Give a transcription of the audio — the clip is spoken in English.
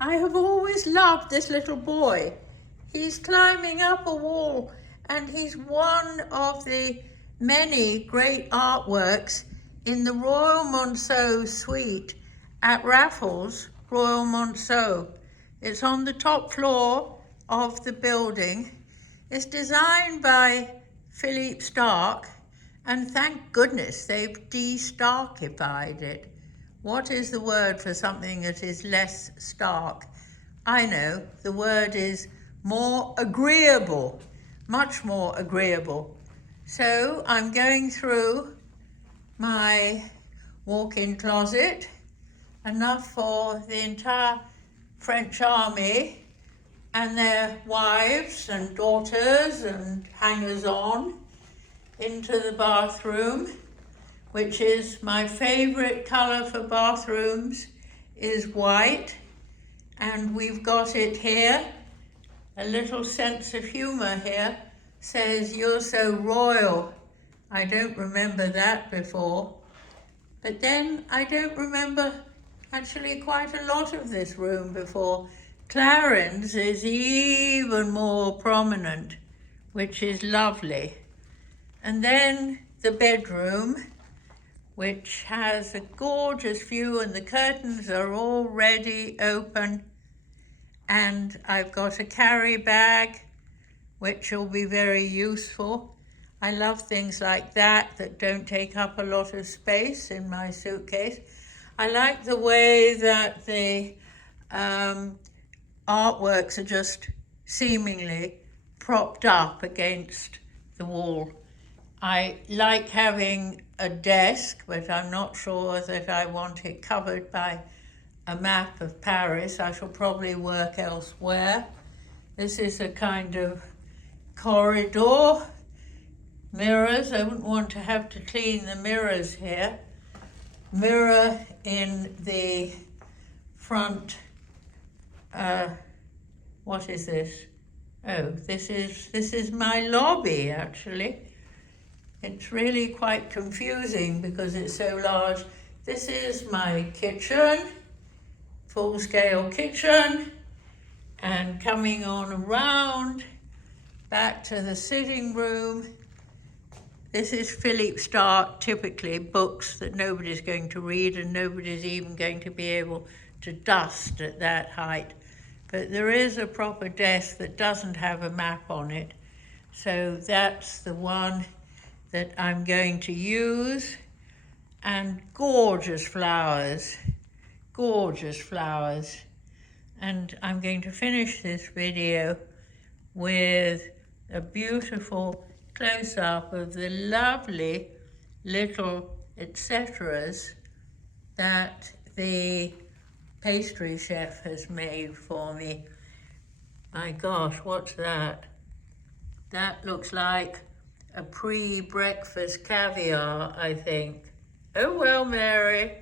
I have always loved this little boy. He's climbing up a wall, and he's one of the many great artworks in the Royal Monceau Suite at Raffles, Royal Monceau. It's on the top floor of the building. It's designed by Philippe Starck, and thank goodness they've de-Starkified it. What is the word for something that is less stark? I know, the word is more agreeable, much more agreeable. So I'm going through my walk-in closet, enough for the entire French army and their wives and daughters and hangers-on, into the bathroom, which is my favorite color for bathrooms, is white. And we've got it here, a little sense of humor here, says, "You're so royal." I don't remember that before. But then I don't remember actually quite a lot of this room before. Clarence is even more prominent, which is lovely. And then the bedroom, which has a gorgeous view, and the curtains are already open. And I've got a carry bag, which will be very useful. I love things like that don't take up a lot of space in my suitcase. I like the way that the artworks are just seemingly propped up against the wall. I like having a desk, but I'm not sure that I want it covered by a map of Paris. I shall probably work elsewhere. This is a kind of corridor. Mirrors, I wouldn't want to have to clean the mirrors here. Mirror in the front, what is this? Oh, this is my lobby, actually. It's really quite confusing because it's so large. This is my kitchen, full-scale kitchen, and coming on around back to the sitting room. This is Philippe Starck, typically books that nobody's going to read and nobody's even going to be able to dust at that height. But there is a proper desk that doesn't have a map on it. So that's the one that I'm going to use. And gorgeous flowers, gorgeous flowers. And I'm going to finish this video with a beautiful close-up of the lovely little etceteras that the pastry chef has made for me. My gosh, what's that? That looks like a pre-breakfast caviar, I think. Oh well, Mary.